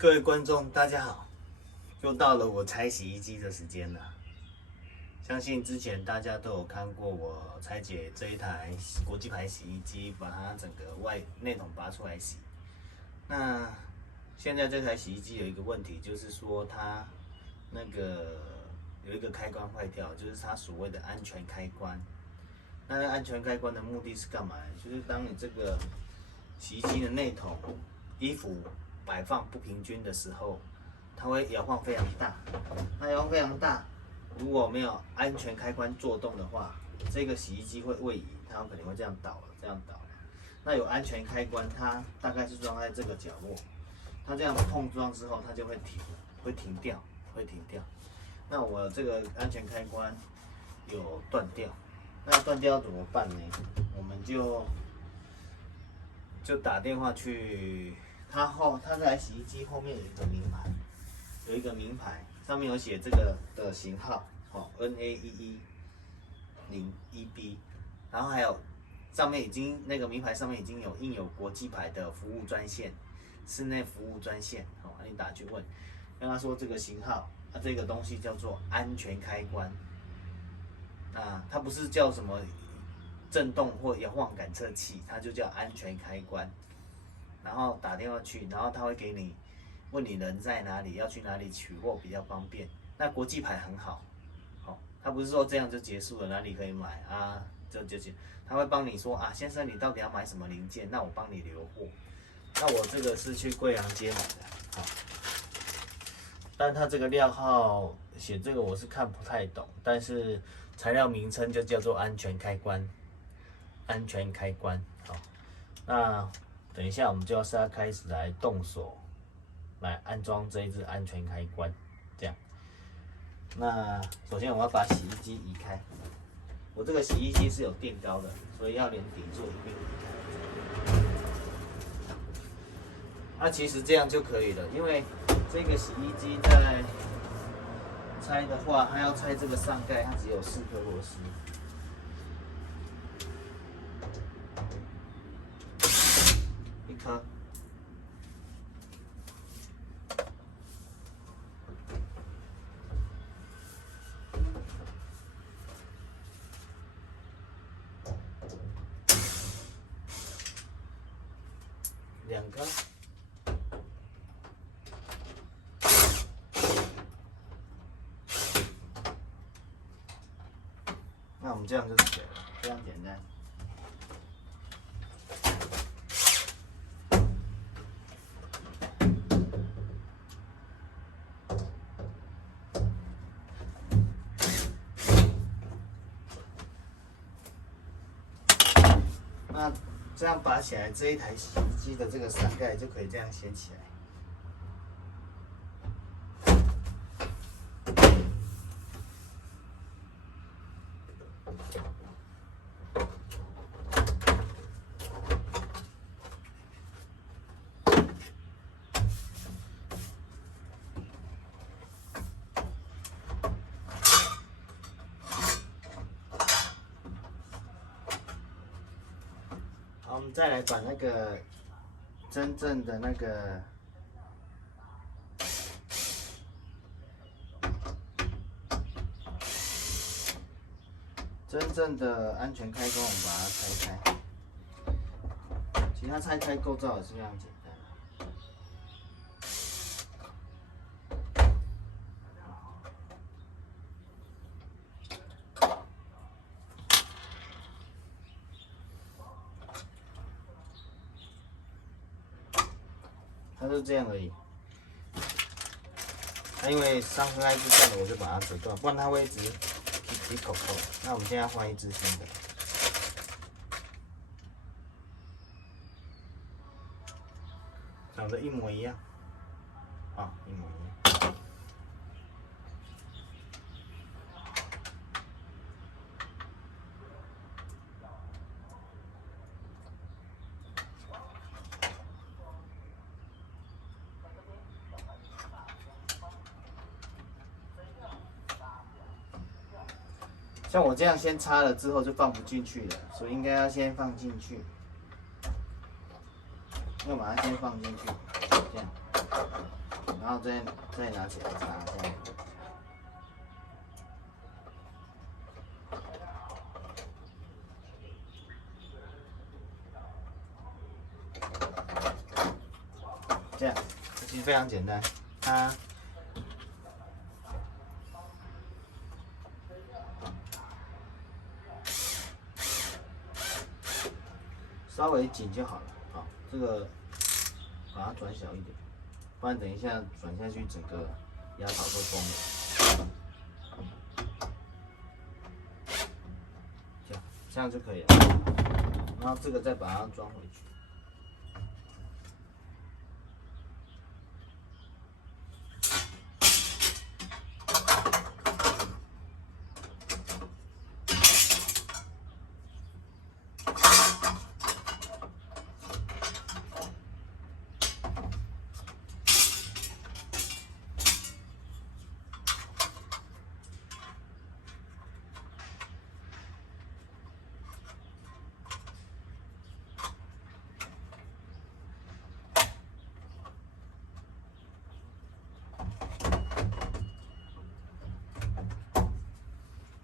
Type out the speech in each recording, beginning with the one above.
各位观众，大家好！又到了我拆洗衣机的时间了。相信之前大家都有看过我拆解这一台国际牌洗衣机，把它整个内桶拔出来洗。那现在这台洗衣机有一个问题，就是说它那个有一个开关坏掉，就是它所谓的安全开关。那安全开关的目的是干嘛？就是当你这个洗衣机的内桶衣服摆放不平均的时候，它会摇晃非常大。那摇晃非常大，如果没有安全开关作动的话，这个洗衣机会位移，它有可能会这样倒了，这样倒了。那有安全开关，它大概是装在这个角落，它这样碰撞之后，它就会停掉。那我这个安全开关有断掉，那断掉怎么办呢？我们就打电话去。它这台洗衣机后面有一个名牌，上面有写这个的型号NA110EB，然后还有上面那个名牌上面已经印有国际牌的服务专线，室内服务专线，你打去问，跟他说这个型号，这个东西叫做安全开关，它不是叫什么震动或摇晃感测器，它就叫安全开关。然后打电话去，然后他会问你人在哪里，要去哪里取货比较方便。那国际牌很好，他不是说这样就结束了，哪里可以买啊？他会帮你说先生你到底要买什么零件，那我帮你留货。那我这个是去贵阳街买的，但他这个料号写这个我是看不太懂，但是材料名称就叫做安全开关，好，那。等一下，我们就要开始来动手来安装这一支安全开关，这样。那首先我要把洗衣机移开，我这个洗衣机是有垫高的，所以要连底座一并移开。其实这样就可以了，因为这个洗衣机在拆的话，它要拆这个上盖，它只有4颗螺丝。2个，那我们这样就写了，非常简单。那这样拔起来，这一台洗衣机的这个上盖就可以这样掀起来。好，我们再来把那个真正的那个安全开关，我们把它拆开。其实它拆开构造也是非常简单。它就这样而已。因为上次那一只断了，我就把它折断，不然它会一直起口。那我们现在换一只新的，长得一模一样，一模一样。像我这样先插了之后就放不进去了，所以应该要先放进去。要把它先放进去，这样。然后再拿起来擦，这样。这样，其实非常简单，它稍微紧就好了。好，这个把它转小一点，不然等一下转下去，整个牙槽都崩了。这样就可以了。然后这个再把它装回去。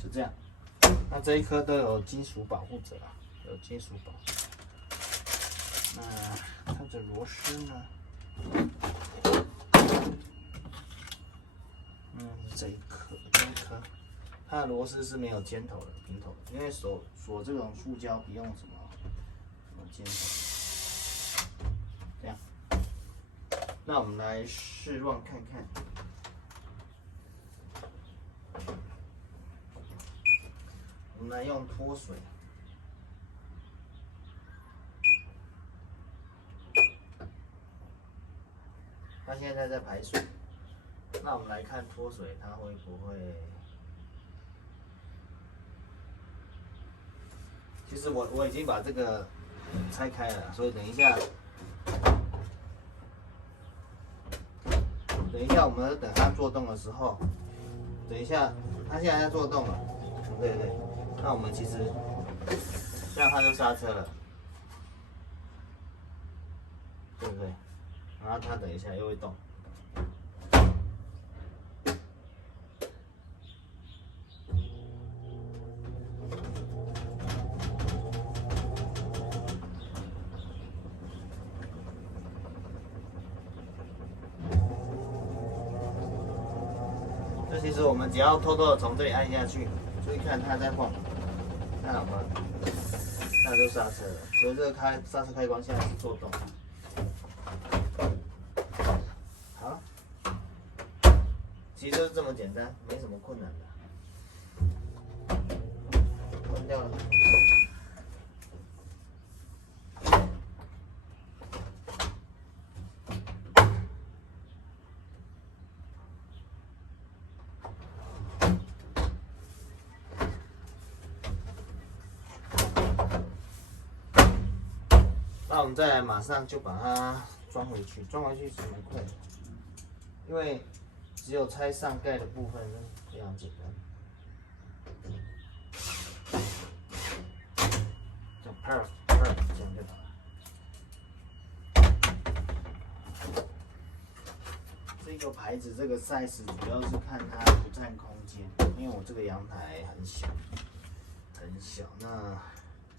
就这样，那这一颗都有金属保护着啊，有金属保护。那它的螺丝呢？这一颗，它的螺丝是没有尖头的，平头的，因为锁这种塑胶不用什么尖头。这样，那我们来试望看看。我们来用脱水，它现在在排水。那我们来看脱水，它会不会？其实我已经把这个拆开了，所以等一下我们等它做动的时候，等一下它现在在做动了，对。那我们其实这样它就刹车了，对不对？然后它等一下又会动。这其实我们只要偷偷的从这里按下去，注意看它在晃，看好吗？那就刹车了。所以这个刹车开关现在是做动。好，其实就是这么简单，没什么困难的。关掉了。那我们再来马上就把它装回去，装回去是蛮快的，因为只有拆上盖的部分非常简单。这样 perfect 这样就好了。这个牌子这个 size 主要是看它不占空间，因为我这个阳台很小，那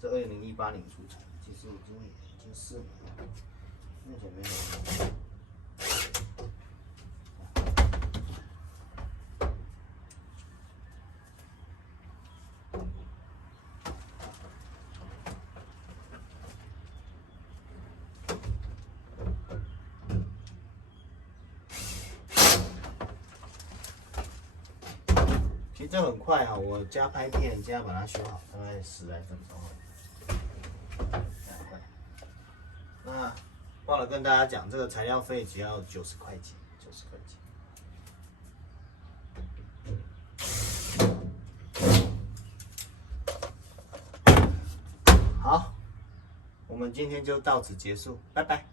这2018年出产，其实已经4年了，目前没有。其实这很快啊，我加拍片加把它修好，大概10来分钟。那忘了跟大家讲，这个材料费只要90块钱，90块钱。好，我们今天就到此结束，拜拜。